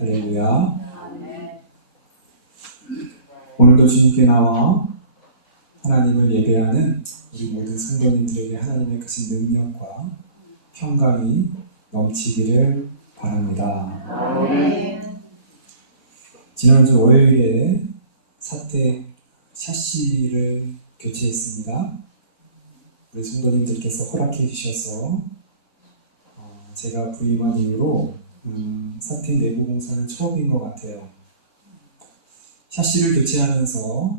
할렐루야. 오늘도 주님께 나와 하나님을 예배하는 우리 모든 성도님들에게 하나님의 크신 능력과 평강이 넘치기를 바랍니다. 지난주 월요일에 사택 샤시를 교체했습니다. 우리 성도님들께서 허락해 주셔서 제가 부임한 이후로 사택 내부 공사는 처음인 것 같아요. 샤시를 교체하면서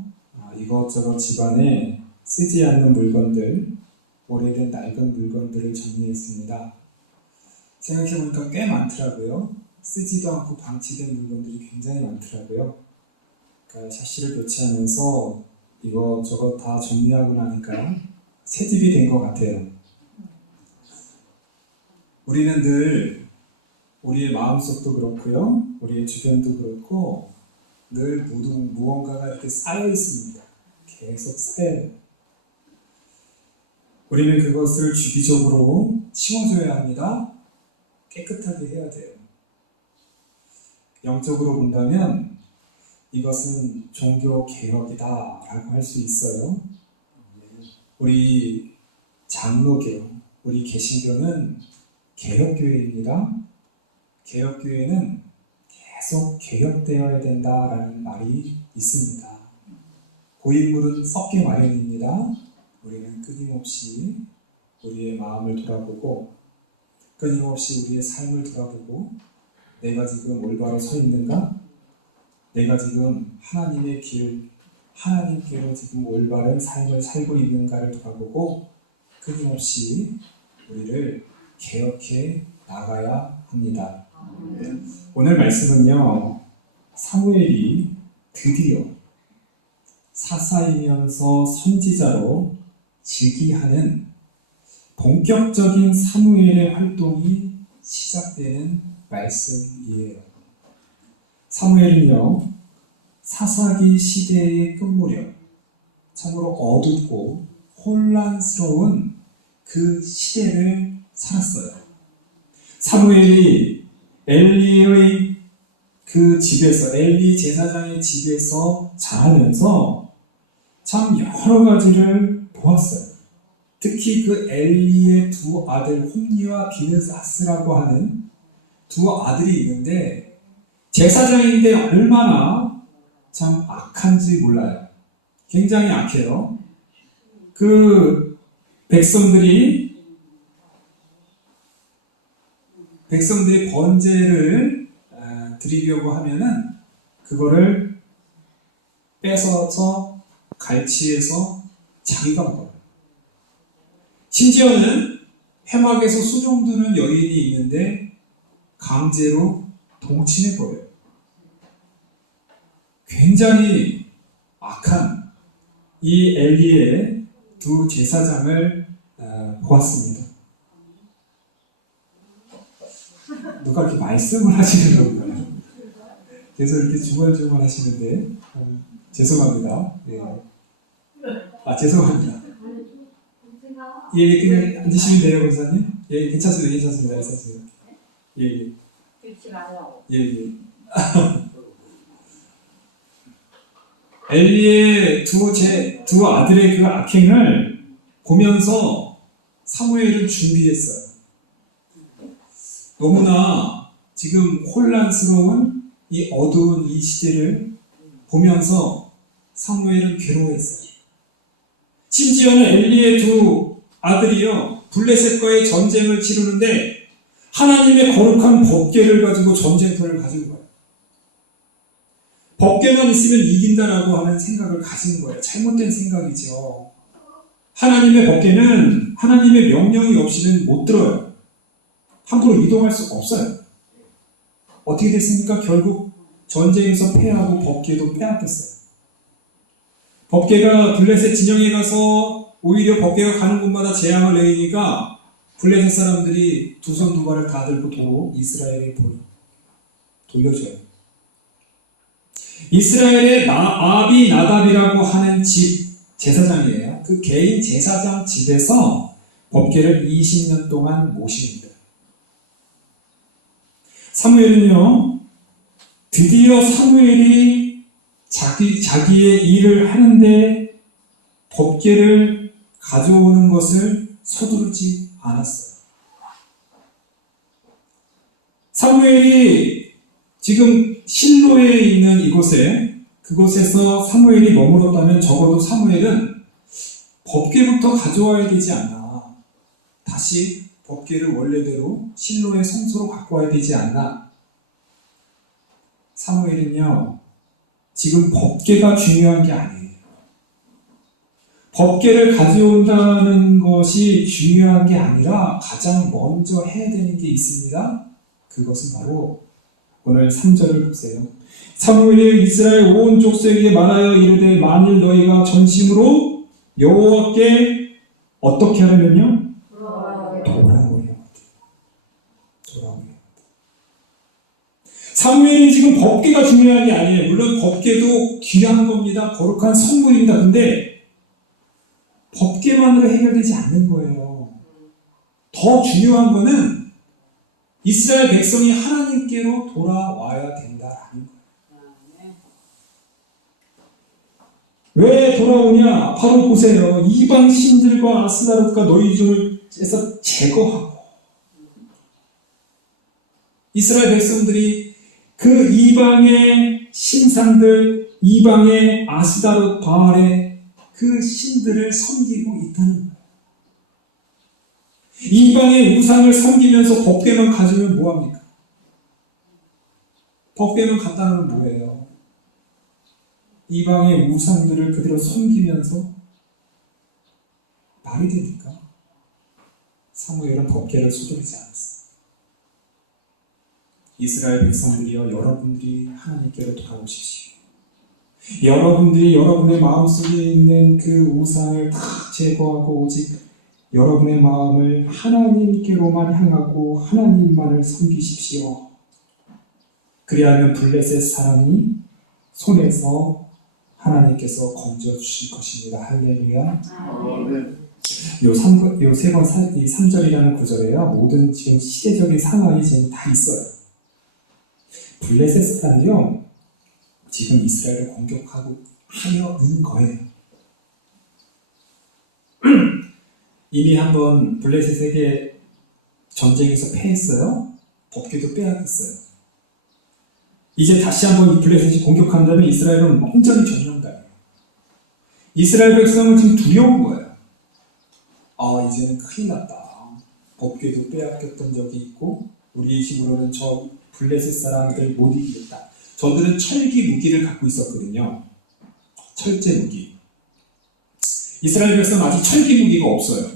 이것저것 집안에 쓰지 않는 물건들, 오래된 낡은 물건들을 정리했습니다. 생각해보니까 꽤 많더라고요. 쓰지도 않고 방치된 물건들이 굉장히 많더라고요. 그러니까 샤시를 교체하면서 이것저것 다 정리하고 나니까 새 집이 된 것 같아요. 우리는 늘 우리의 마음속도 그렇고요, 우리의 주변도 그렇고 늘 무언가가 이렇게 쌓여 있습니다. 계속 쌓여요. 우리는 그것을 주기적으로 치워줘야 합니다. 깨끗하게 해야 돼요. 영적으로 본다면 이것은 종교 개혁이다라고 할 수 있어요. 우리 장로교, 우리 개신교는 개혁교회입니다. 개혁교회는 계속 개혁되어야 된다라는 말이 있습니다. 고인물은 썩게 마련입니다. 우리는 끊임없이 우리의 마음을 돌아보고 끊임없이 우리의 삶을 돌아보고 내가 지금 올바로 서 있는가? 내가 지금 하나님의 길, 하나님께로 지금 올바른 삶을 살고 있는가를 돌아보고 끊임없이 우리를 개혁해 나가야 합니다. 오늘 말씀은요, 사무엘이 드디어 사사이면서 선지자로 즉위하는 본격적인 사무엘의 활동이 시작되는 말씀이에요. 사무엘은요, 사사기 시대의 끝무렵, 참으로 어둡고 혼란스러운 그 시대를 살았어요. 사무엘이 엘리의 그 집에서, 엘리 제사장의 집에서 자라면서 참 여러 가지를 보았어요. 특히 그 엘리의 두 아들 홈리와 비느하스라고 하는 두 아들이 있는데 제사장인데 얼마나 참 악한지 몰라요. 굉장히 악해요. 그 백성들이 번제를 드리려고 하면은 그거를 뺏어서 갈치해서 자기가 먹어요. 심지어는 회막에서 수종드는 여인이 있는데 강제로 동침해버려요. 굉장히 악한 이 엘리의 두 제사장을 보았습니다. 누가 이렇게 말씀을 하시는 건가요? 계속 이렇게 중얼중얼 하시는데 죄송합니다. 네. 죄송합니다. 예, 그냥 앉으시면 돼요, 권사님. 예, 괜찮습니다. 예. 예. 엘리의 두 아들의 그 악행을 보면서 사무엘은 준비했어요. 너무나 지금 혼란스러운 이 어두운 이 시대를 보면서 사무엘은 괴로워했어요. 심지어는 엘리의 두 아들이요, 블레셋과의 전쟁을 치르는데 하나님의 거룩한 법궤를 가지고 전쟁터를 가진 거예요. 법궤만 있으면 이긴다라고 하는 생각을 가진 거예요. 잘못된 생각이죠. 하나님의 법궤는 하나님의 명령이 없이는 못 들어요. 함부로 이동할 수 없어요. 어떻게 됐습니까? 결국 전쟁에서 패하고 법궤도 빼앗겼어요. 법궤가 블레셋 진영에 가서 오히려 법궤가 가는 곳마다 재앙을 내리니까 블레셋 사람들이 두 손 두 발을 다 들고 도로 이스라엘에 돌려줘요. 이스라엘의 아비나답이라고 하는 집 제사장이에요. 그 개인 제사장 집에서 법궤를 20년 동안 모십니다. 사무엘은요, 드디어 사무엘이 자기의 일을 하는데 법궤를 가져오는 것을 서두르지 않았어요. 사무엘이 지금 실로에 있는 그곳에서 사무엘이 머물었다면 적어도 사무엘은 법궤부터 가져와야 되지 않나. 다시 법궤를 원래대로 실로의 성소로 갖고 와야 되지 않나. 사무엘은요, 지금 법궤가 중요한 게 아니에요. 법궤를 가져온다는 것이 중요한 게 아니라 가장 먼저 해야 되는 게 있습니다. 그것은 바로 오늘 3절을 보세요. 사무엘이 이스라엘 온 족속에게 말하여 이르되 만일 너희가 전심으로 여호와께 어떻게 하려면요? 돌아오려. 사무엘이 지금 법궤가 중요한 게 아니에요. 물론 법궤도 귀한 겁니다. 거룩한 성물입니다. 근데 법궤만으로 해결되지 않는 거예요. 더 중요한 거는 이스라엘 백성이 하나님께로 돌아와야 된다라는 거예요. 왜 돌아오냐? 바로 보세요. 이방 신들과 아스다롯과 너희 중에서 제거하고 이스라엘 백성들이 그 이방의 신상들, 이방의 아스다롯 바알의 그 신들을 섬기고 있다는 거예요. 이방의 우상을 섬기면서 법궤만 가지면 뭐합니까? 법궤만 갖다 놓으면 뭐예요? 이방의 우상들을 그대로 섬기면서 말이 됩니까? 사무엘은 법궤를 서두르지 않았어요. 이스라엘 백성들이여, 여러분들이 하나님께로 돌아오십시오. 여러분들이 여러분의 마음속에 있는 그 우상을 다 제거하고 오직 여러분의 마음을 하나님께로만 향하고 하나님만을 섬기십시오. 그리하면 블레셋 사람이 손에서 하나님께서 건져주실 것입니다. 할렐루야. 요 세 번, 이 3절이라는 구절에요. 모든 지금 시대적인 상황이 지금 다 있어요. 블레셋 사람이요, 지금 이스라엘을 공격하고 하여 있는 거예요. 이미 한번 블레셋에게 전쟁에서 패했어요. 법궤도 빼앗겼어요. 이제 다시 한번 이 블레셋이 공격한다면 이스라엘은 완전히 점령당해요. 이스라엘 백성은 지금 두려운 거예요. 아, 이제는 큰일 났다. 법궤도 빼앗겼던 적이 있고 우리 힘으로는 저 블레셋 사람들 못 이기겠다. 저들은 철기 무기를 갖고 있었거든요. 철제 무기. 이스라엘 백성은 아직 철기 무기가 없어요.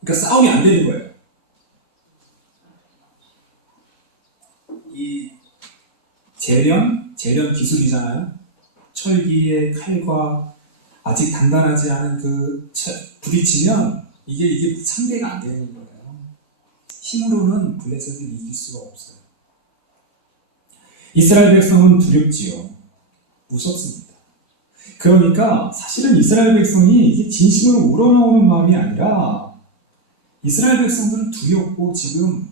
그러니까 싸움이 안 되는 거예요. 이 재련 기술이잖아요. 철기의 칼과 아직 단단하지 않은 그 부딪히면 이게 상대가 안 되는 거예요. 힘으로는 블레셋을 이길 수가 없어요. 이스라엘 백성은 두렵지요. 무섭습니다. 그러니까 사실은 이스라엘 백성이 이게 진심으로 우러나오는 마음이 아니라 이스라엘 백성들은 두렵고 지금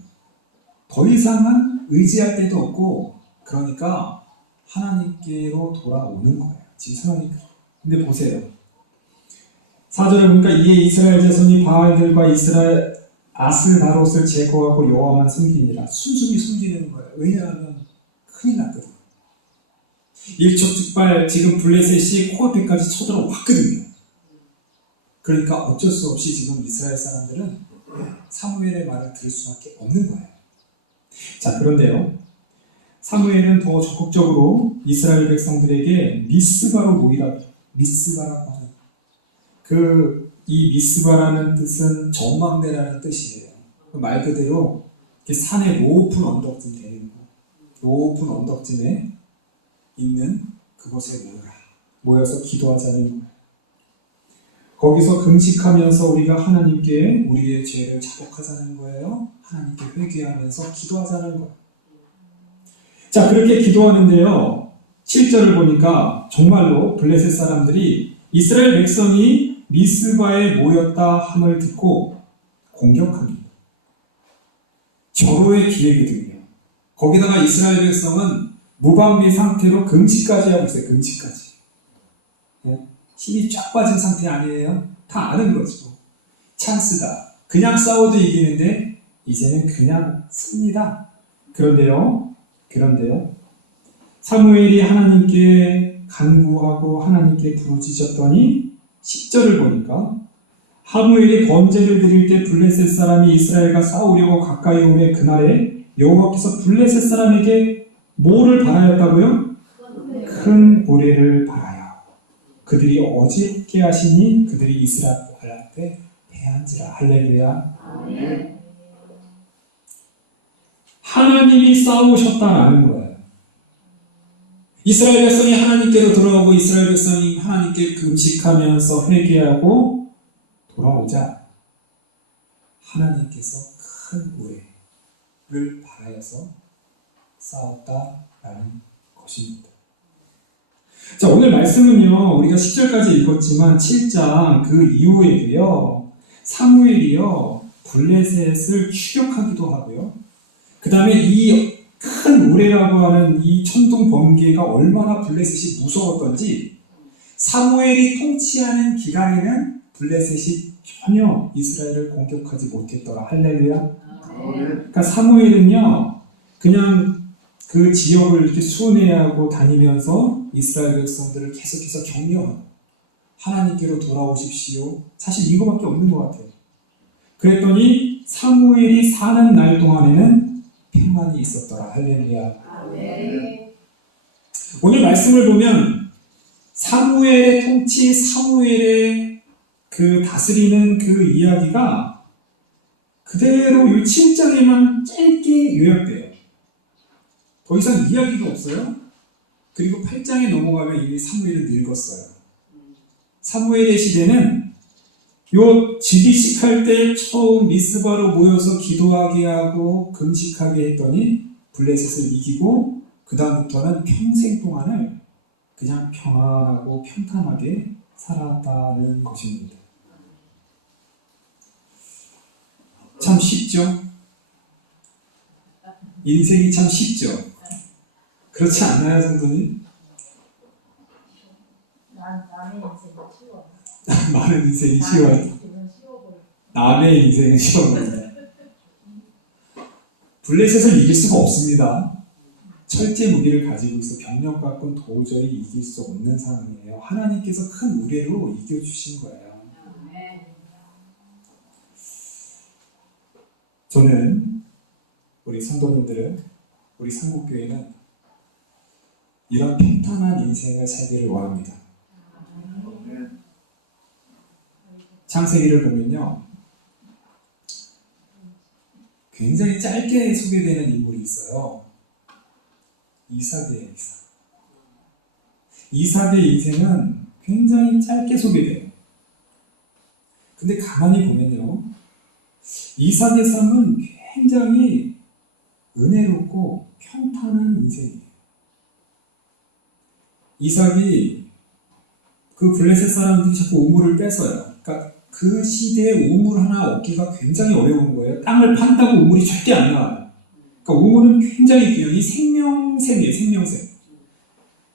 더 이상은 의지할 데도 없고 그러니까 하나님께로 돌아오는 거예요. 지금 상황이. 근데 보세요. 4절에 보니까 이에 이스라엘 자손이 바알들과 이스라엘 아스다롯을 제거하고 여호와만 섬기니라. 순순히 섬기는 거예요. 왜냐하면 큰일 났거든요. 일촉즉발 지금 블레셋이 코앞에까지 쳐들어왔거든요. 그러니까 어쩔 수 없이 지금 이스라엘 사람들은 사무엘의 말을 들을 수밖에 없는 거예요. 자, 그런데요, 사무엘은 더 적극적으로 이스라엘 백성들에게 미스바로 모이라. 미스바라고 하는 이 미스바라는 뜻은 전망대라는 뜻이에요. 말 그대로 산의 높은 언덕쯤 되는 거, 높은 언덕쯤에 있는 그곳에 모여서 기도하자는 거예요. 거기서 금식하면서 우리가 하나님께 우리의 죄를 자복하자는 거예요. 하나님께 회개하면서 기도하자는 거예요. 자, 그렇게 기도하는데요, 7절을 보니까 정말로 블레셋 사람들이 이스라엘 백성이 미스바에 모였다 함을 듣고 공격합니다. 절호의 기회거든요. 거기다가 이스라엘 백성은 무방비 상태로 금식까지 하고 있어요. 금식까지. 네? 힘이 쫙 빠진 상태 아니에요? 다 아는 거죠. 찬스다. 그냥 싸워도 이기는데 이제는 그냥 씁니다. 그런데요. 사무엘이 하나님께 간구하고 하나님께 부르짖었더니 10절을 보니까 사무엘이 번제를 드릴 때 블레셋 사람이 이스라엘과 싸우려고 가까이 오매 그날에 여호와께서 블레셋 사람에게 뭐를 바라였다고요? 큰 우레를 바라여 그들이 어지럽게 하시니 그들이 이스라엘한테 패한지라. 할렐루야. 하나님이 싸우셨다라는 거예요. 이스라엘 백성이 하나님께로 돌아오고 이스라엘 백성이 하나님께 금식하면서 회개하고 돌아오자 하나님께서 큰 우레를 바라여서 싸웠다라는 것입니다. 자, 오늘 말씀은요, 우리가 10절까지 읽었지만 7장 그 이후에도요, 사무엘이요, 블레셋을 추격하기도 하고요. 그 다음에 이 큰 우레라고 하는 이 천둥 번개가 얼마나 블레셋이 무서웠던지 사무엘이 통치하는 기간에는 블레셋이 전혀 이스라엘을 공격하지 못했더라. 할렐루야. 그러니까 사무엘은요, 그냥 그 지역을 이렇게 순회하고 다니면서 이스라엘 백성들을 계속해서 격려하고 하나님께로 돌아오십시오. 사실 이거밖에 없는 것 같아요. 그랬더니 사무엘이 사는 날 동안에는 평안이 있었더라. 할렐루야. 오늘 말씀을 보면 사무엘의 통치, 사무엘의 그 다스리는 그 이야기가 그대로 이 7장에만 짧게 요약돼요. 더 이상 이야기가 없어요. 그리고 8장에 넘어가면 이미 사무엘은 늙었어요. 사무엘의 시대는 요 즉위식할 때 처음 미스바로 모여서 기도하게 하고 금식하게 했더니 블레셋을 이기고 그 다음부터는 평생 동안을 그냥 평안하고 평탄하게 살았다는 것입니다. 참 쉽죠? 인생이 참 쉽죠? 그렇지 않나요, 성도님? 남의 인생이 쉬워. 많은 인생이 쉬워요. 남의 인생은 쉬워요. 블레셋을 이길 수가 없습니다. 철제 무기를 가지고 있어 병력 갖고는 도저히 이길 수 없는 상황이에요. 하나님께서 큰 우레로 이겨주신 거예요. 저는 우리 성도님들은 우리 삼국교회는 이런 평탄한 인생을 살기를 원합니다. 창세기를 보면요, 굉장히 짧게 소개되는 인물이 있어요. 이삭이에요. 이삭의 인생은 굉장히 짧게 소개돼요. 근데 가만히 보면요, 이삭의 삶은 굉장히 은혜롭고 평탄한 인생이에요. 이삭이 그 블레셋 사람들이 자꾸 우물을 뺏어요. 그러니까 그 시대에 우물 하나 얻기가 굉장히 어려운 거예요. 땅을 판다고 우물이 절대 안 나와요. 그러니까 우물은 굉장히 귀해요. 이 생명샘이에요. 생명샘.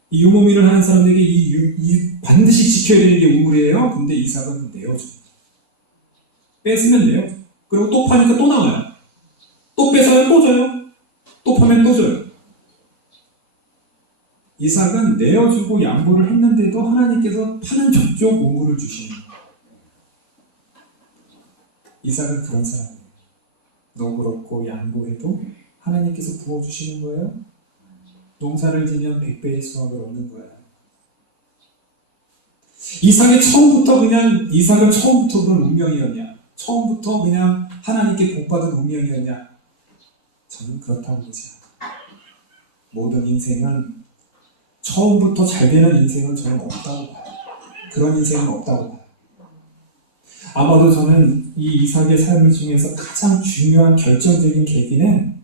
이 유모민을 하는 사람들에게 이 반드시 지켜야 되는 게 우물이에요. 근데 이삭은 내어줘. 뺏으면 내요. 그리고 또 파니까 또 나와요. 또 뺏으면 또 줘요. 또 파면 또 줘요. 이삭은 내어주고 양보를 했는데도 하나님께서 파는 족족 우물을 주시는 거예요. 이삭은 그런 사람이에요. 너그럽고 양보해도 하나님께서 부어주시는 거예요. 농사를 지면 100배의 수확을 얻는 거예요. 이삭은 처음부터 그런 운명이었냐? 처음부터 그냥 하나님께 복받은 운명이었냐? 저는 그렇다고 보지 않아요. 모든 인생은 처음부터 잘 되는 인생은 저는 없다고 봐요. 그런 인생은 없다고 봐요. 아마도 저는 이 이삭의 삶을 중에서 가장 중요한 결정적인 계기는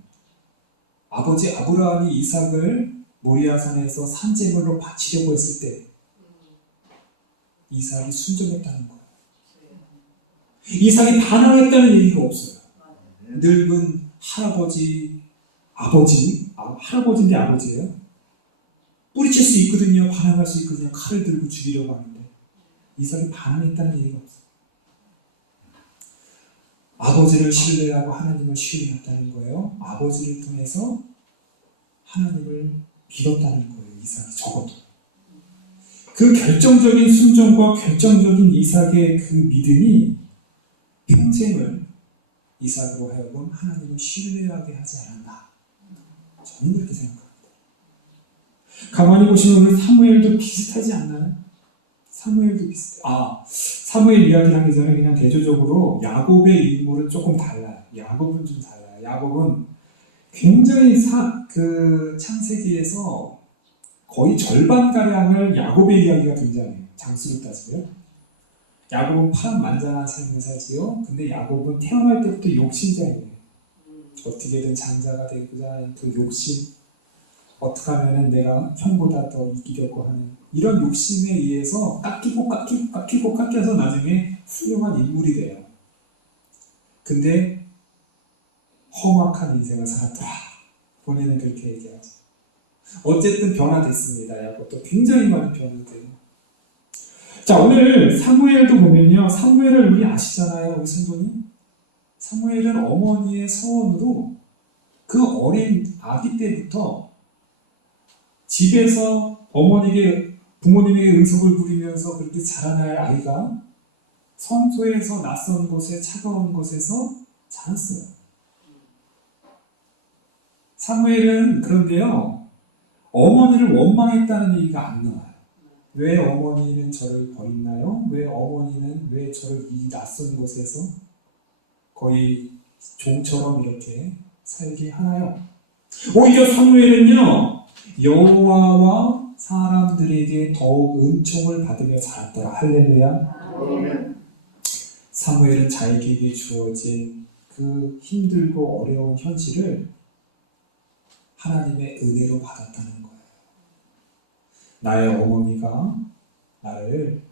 아버지 아브라함이 이삭을 모리아산에서 산제물로 바치려고 했을 때 이삭이 순종했다는 거예요. 이삭이 반항했다는 얘기가 없어요. 늙은 할아버지, 할아버지인데 아버지예요. 뿌리칠 수 있거든요. 반항할 수 있거든요. 칼을 들고 죽이려고 하는데 이삭이 반항했다는 얘기가 없어요. 아버지를 신뢰하고 하나님을 신뢰했다는 거예요. 아버지를 통해서 하나님을 믿었다는 거예요. 이삭이 적어도. 그 결정적인 순종과 결정적인 이삭의 그 믿음이 평생을 이삭으로 하여금 하나님을 신뢰하게 하지 않았나. 저는 그렇게 생각합니다. 가만히 보시면 우리 사무엘도 비슷하지 않나요? 사무엘도 비슷해요. 사무엘 이야기를 하기 전에 그냥 대조적으로 야곱의 인물은 조금 달라요. 야곱은 좀 달라요. 야곱은 굉장히 그 창세기에서 거의 절반가량을 야곱의 이야기가 등장해요. 장수를 따지고요. 야곱은 파란만장한 삶을 살지요. 근데 야곱은 태어날 때부터 욕심자예요. 어떻게든 장자가 되고자 하는 그 욕심, 어떻게 하면 내가 형보다 더 이기려고 하는 이런 욕심에 의해서 깎여서 나중에 훌륭한 인물이 돼요. 근데 험악한 인생을 살았더라. 본인은 그렇게 얘기하죠. 어쨌든 변화됐습니다. 야곱도 굉장히 많이 변화돼요. 자, 오늘 사무엘도 보면요. 사무엘을 우리 아시잖아요. 우리 성도님. 사무엘은 어머니의 서원으로 그 어린 아기 때부터 집에서 부모님에게 응석을 부리면서 그렇게 자라날 아이가 성소에서 낯선 곳에 차가운 곳에서 자랐어요. 사무엘은 그런데요. 어머니를 원망했다는 얘기가 안 나와요. 왜 어머니는 저를 버렸나요? 왜 저를 이 낯선 곳에서 거의 종처럼 이렇게 살게 하나요? 오히려 사무엘은요. 여호와와 사람들에게 더욱 은총을 받으며 자랐더라. 할렐루야. 사무엘은 자기에게 주어진 그 힘들고 어려운 현실을 하나님의 은혜로 받았다는 거예요. 나의 어머니가 나를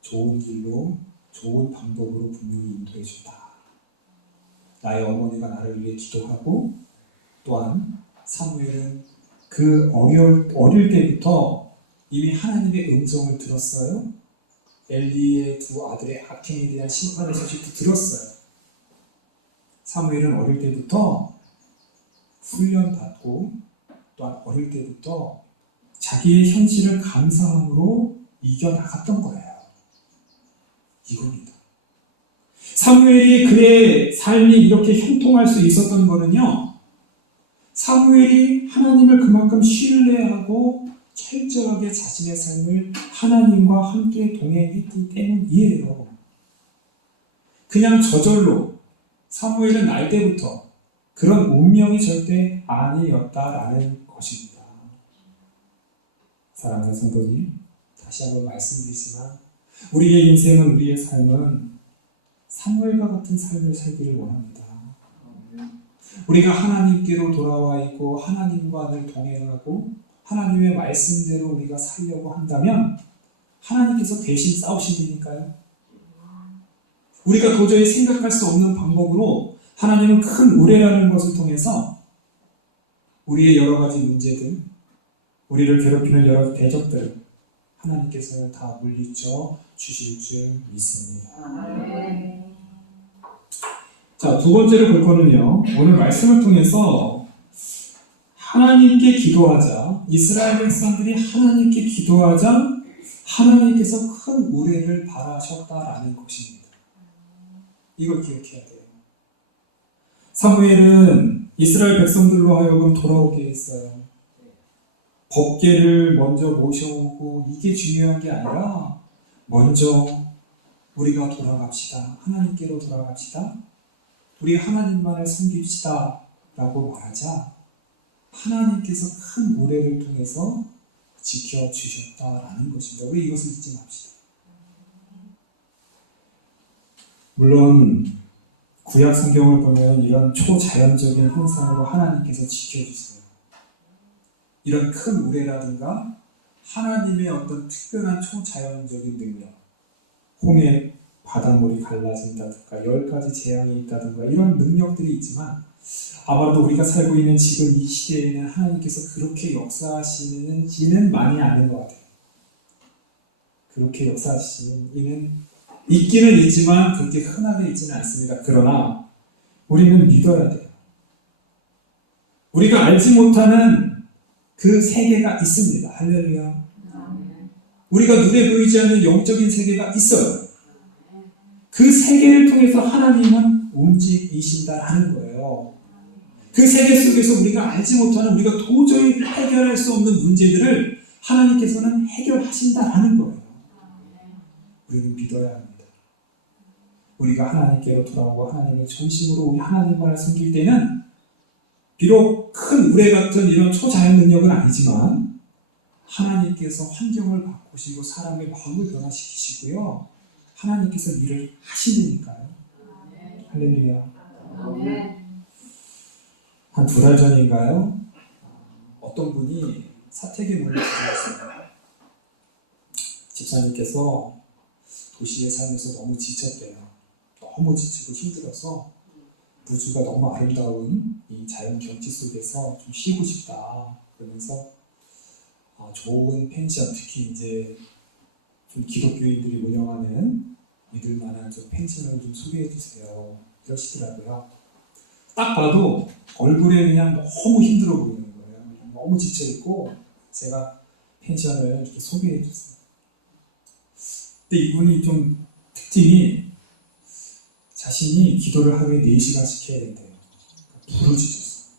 좋은 길로, 좋은 방법으로 분명히 인도해 준다. 나의 어머니가 나를 위해 기도하고 또한 사무엘은 그 어릴 때부터 이미 하나님의 음성을 들었어요. 엘리의 두 아들의 악행에 대한 심판의 소식도 들었어요. 사무엘은 어릴 때부터 훈련받고 또한 어릴 때부터 자기의 현실을 감사함으로 이겨나갔던 거예요. 이겁니다. 사무엘이 그의 삶이 이렇게 형통할 수 있었던 거는요. 사무엘이 하나님을 그만큼 신뢰하고 철저하게 자신의 삶을 하나님과 함께 동행했기 때문이에요. 그냥 저절로 사무엘은 날 때부터 그런 운명이 절대 아니었다라는 것입니다. 사랑하는 성도님, 다시 한번 말씀드리지만 우리의 인생은, 우리의 삶은 사무엘과 같은 삶을 살기를 원합니다. 우리가 하나님께로 돌아와 있고 하나님과 늘 동행하고 하나님의 말씀대로 우리가 살려고 한다면 하나님께서 대신 싸우신다니까요. 우리가 도저히 생각할 수 없는 방법으로 하나님은 큰 우레라는 것을 통해서 우리의 여러 가지 문제들, 우리를 괴롭히는 여러 대적들 하나님께서는 다 물리쳐 주실 줄 믿습니다. 자, 두 번째로 볼 거는요. 오늘 말씀을 통해서 하나님께 기도하자, 이스라엘 백성들이 하나님께 기도하자 하나님께서 큰 우레를 바라셨다라는 것입니다. 이걸 기억해야 돼요. 사무엘은 이스라엘 백성들로 하여금 돌아오게 했어요. 법궤를 먼저 모셔오고 이게 중요한 게 아니라 먼저 우리가 돌아갑시다. 하나님께로 돌아갑시다. 우리 하나님만을 섬깁시다 라고 말하자 하나님께서 큰 우레를 통해서 지켜주셨다라는 것입니다. 우리 이것을 잊지 맙시다. 물론 구약 성경을 보면 이런 초자연적인 현상으로 하나님께서 지켜주세요. 이런 큰 우레라든가 하나님의 어떤 특별한 초자연적인 능력, 홍해 바닷물이 갈라진다든가 10가지 재앙이 있다든가 이런 능력들이 있지만 아마도 우리가 살고 있는 지금 이 시대에는 하나님께서 그렇게 역사하시는지는 많이 아는 것 같아요. 그렇게 역사하시는 이는 있기는 있지만 그렇게 흔하게 있지는 않습니다. 그러나 우리는 믿어야 돼요. 우리가 알지 못하는 그 세계가 있습니다. 할렐루야. 우리가 눈에 보이지 않는 영적인 세계가 있어요. 그 세계를 통해서 하나님은 움직이신다라는 거예요. 그 세계 속에서 우리가 알지 못하는, 우리가 도저히 해결할 수 없는 문제들을 하나님께서는 해결하신다라는 거예요. 우리는 믿어야 합니다. 우리가 하나님께로 돌아오고 하나님을 전심으로 우리 하나님만을 섬길 때는 비록 큰 우레 같은 이런 초자연 능력은 아니지만 하나님께서 환경을 바꾸시고 사람의 마음을 변화시키시고요. 하나님께서 일을 하시니까요. 할렐루야. 한 2달 전인가요? 어떤 분이 사택에 물려 주셨어요. 집사님께서 도시에 살면서 너무 지쳤대요. 너무 지치고 힘들어서 우주가 너무 아름다운 이 자연 경치 속에서 좀 쉬고 싶다. 그러면서 좋은 펜션, 특히 이제 좀 기독교인들이 운영하는 믿을 만한 좀 펜션을 좀 소개해 주세요. 이러시더라고요. 딱 봐도 얼굴에 그냥 너무 힘들어 보이는 거예요. 너무 지쳐있고 제가 펜션을 이렇게 소개해 줬어요. 근데 이분이 좀 특징이 자신이 기도를 하루에 4시간씩 해야 된대요. 부르짖었어요.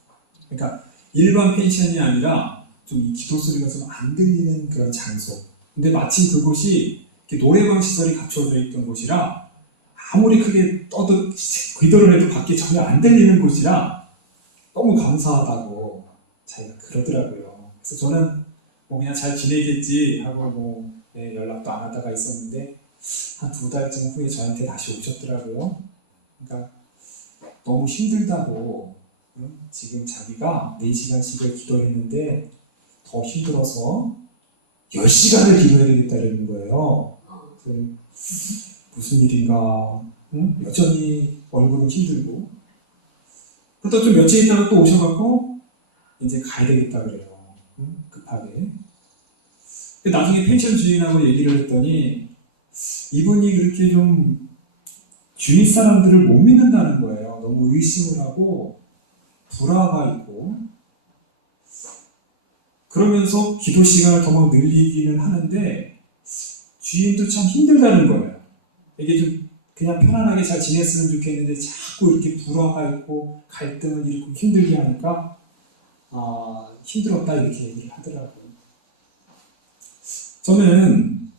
그러니까 일반 펜션이 아니라 좀 이 기도 소리가 좀 안 들리는 그런 장소. 근데 마침 그곳이 노래방 시설이 갖춰져 있던 곳이라 아무리 크게 기도를 해도 밖에 전혀 안 들리는 곳이라 너무 감사하다고 자기가 그러더라고요. 그래서 저는 뭐 그냥 잘 지내겠지 하고 연락도 안 하다가 있었는데 한 2달쯤 후에 저한테 다시 오셨더라고요. 그러니까 너무 힘들다고 지금 자기가 4시간씩을 기도했는데 더 힘들어서 10시간을 기도해야 되겠다는 거예요. 무슨 일인가, 여전히 얼굴은 힘들고. 그러다 좀 며칠 있다가 또 오셔갖고 이제 가야 되겠다 그래요. 급하게. 나중에 펜션 주인하고 얘기를 했더니 이분이 그렇게 좀 주위 사람들을 못 믿는다는 거예요. 너무 의심을 하고 불화가 있고 그러면서 기도 시간을 더 막 늘리기는 하는데 주인도 참 힘들다는 거예요. 이게 좀 그냥 편안하게 잘 지냈으면 좋겠는데 자꾸 이렇게 불화가 있고 갈등을 일으키고 힘들게 하니까 힘들었다 이렇게 얘기를 하더라고요. 저는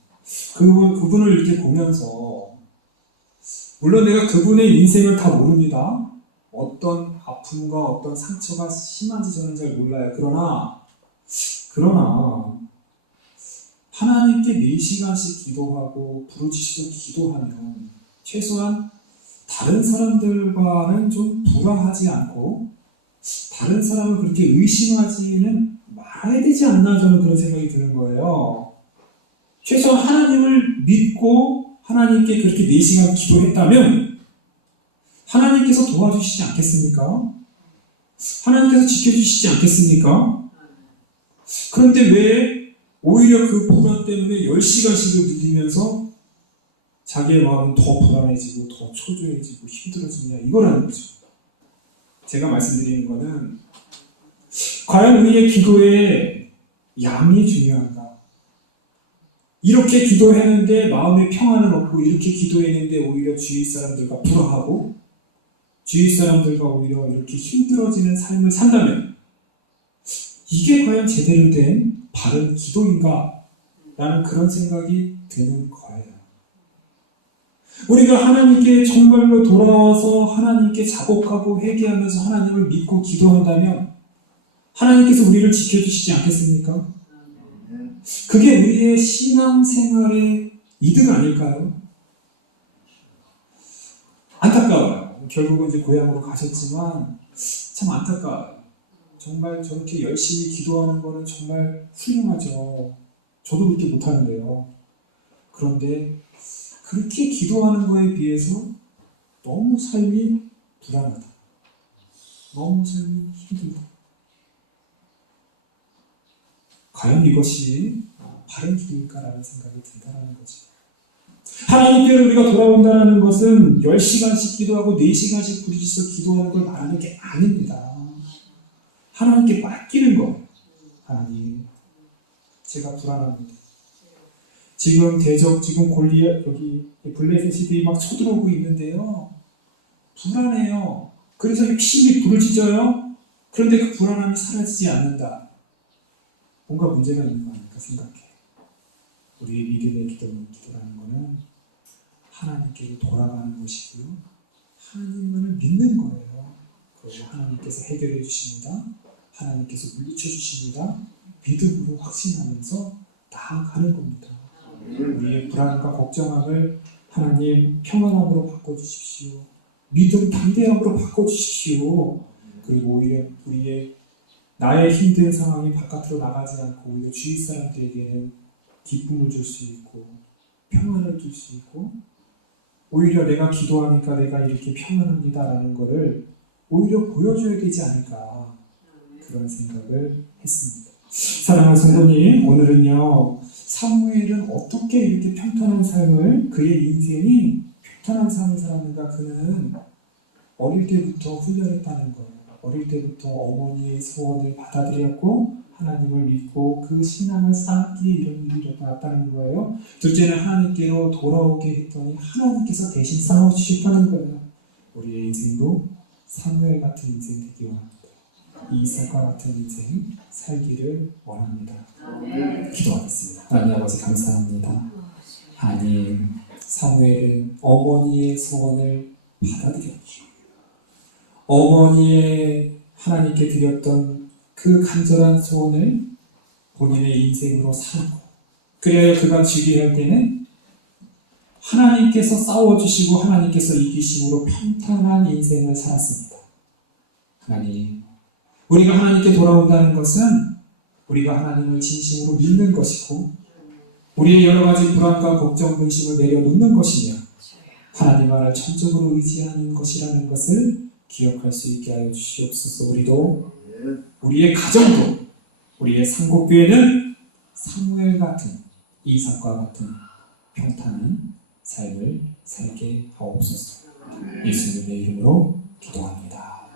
그분을 이렇게 보면서 물론 내가 그분의 인생을 다 모릅니다. 어떤 아픔과 어떤 상처가 심한지 저는 잘 몰라요. 그러나 하나님께 4시간씩 기도하고 부르짖어서 기도하면 최소한 다른 사람들과는 좀 불화하지 않고 다른 사람을 그렇게 의심하지는 말아야 되지 않나 저는 그런 생각이 드는 거예요. 최소한 하나님을 믿고 하나님께 그렇게 4시간 기도했다면 하나님께서 도와주시지 않겠습니까? 하나님께서 지켜주시지 않겠습니까? 그런데 왜 오히려 그 불안 때문에 10시간씩을 늘리면서 자기의 마음은 더 불안해지고 더 초조해지고 힘들어지냐 이거라는 거죠. 제가 말씀드리는 거는 과연 우리의 기도의 양이 중요한가? 이렇게 기도했는데 마음의 평안은 없고 이렇게 기도했는데 오히려 주위 사람들과 불화하고 주위 사람들과 오히려 이렇게 힘들어지는 삶을 산다면 이게 과연 제대로 된 바른 기도인가? 라는 그런 생각이 드는 거예요. 우리가 하나님께 정말로 돌아와서 하나님께 자복하고 회개하면서 하나님을 믿고 기도한다면 하나님께서 우리를 지켜주시지 않겠습니까? 그게 우리의 신앙생활의 이득 아닐까요? 안타까워요. 결국은 이제 고향으로 가셨지만 참 안타까워요. 정말 저렇게 열심히 기도하는 거는 정말 훌륭하죠. 저도 그렇게 못하는데요. 그런데 그렇게 기도하는 거에 비해서 너무 삶이 불안하다. 너무 삶이 힘들다. 과연 이것이 바른 길일까라는 생각이 든다는 거죠. 하나님께로 우리가 돌아온다는 것은 10시간씩 기도하고 4시간씩 부딪혀서 기도하는 걸 말하는 게 아닙니다. 하나님께 맡기는 거예요. 하나님, 제가 불안합니다. 지금 골리앗, 여기 블레셋이 막 쳐들어오고 있는데요. 불안해요. 그래서 열심히 부르짖어요. 그런데 그 불안함이 사라지지 않는다. 뭔가 문제가 있는 거 아닐까 생각해. 우리의 믿음의 기도라는 거는 하나님께로 돌아가는 것이고요. 하나님만을 믿는 거예요. 그리고 하나님께서 해결해 주십니다. 하나님께서 물리쳐 주십니다. 믿음으로 확신하면서 나아가는 겁니다. 우리의 불안과 걱정함을 하나님 평안함으로 바꿔주십시오. 믿음 담대함으로 바꿔주십시오. 그리고 오히려 나의 힘든 상황이 바깥으로 나가지 않고 오히려 주위 사람들에게는 기쁨을 줄 수 있고 평안을 줄 수 있고 오히려 내가 기도하니까 내가 이렇게 평안합니다라는 것을 오히려 보여줘야 되지 않을까 그런 생각을 했습니다. 사랑하는 성도님, 오늘은요 사무엘은 어떻게 이렇게 평탄한 삶을 그의 인생이 평탄한 삶을 살았는가. 그는 어릴 때부터 훈련했다는 거예요. 어릴 때부터 어머니의 소원을 받아들였고 하나님을 믿고 그 신앙을 쌓기에 이런 일이 일어났다는 거예요. 둘째는 하나님께로 돌아오게 했더니 하나님께서 대신 싸워주셨다는 거예요. 우리의 인생도 사무엘 같은 인생 되기 원합니다. 이삭과 같은 인생 살기를 원합니다. 기도하겠습니다. 하나님 아버지 감사합니다. 하나님, 사무엘은 어머니의 소원을 받아들였죠. 어머니의 하나님께 드렸던 그 간절한 소원을 본인의 인생으로 살고, 그래야 그가 즉위할 때는 하나님께서 싸워주시고 하나님께서 이기심으로 평탄한 인생을 살았습니다. 하나님, 우리가 하나님께 돌아온다는 것은 우리가 하나님을 진심으로 믿는 것이고 우리의 여러 가지 불안과 걱정, 근심을 내려놓는 것이며 하나님 안을 전적으로 의지하는 것이라는 것을 기억할 수 있게 하여 주시옵소서. 우리도 우리의 가정도 우리의 상고교회는 사무엘 같은 이삭과 같은 평탄한 삶을 살게 하옵소서. 예수님의 이름으로 기도합니다.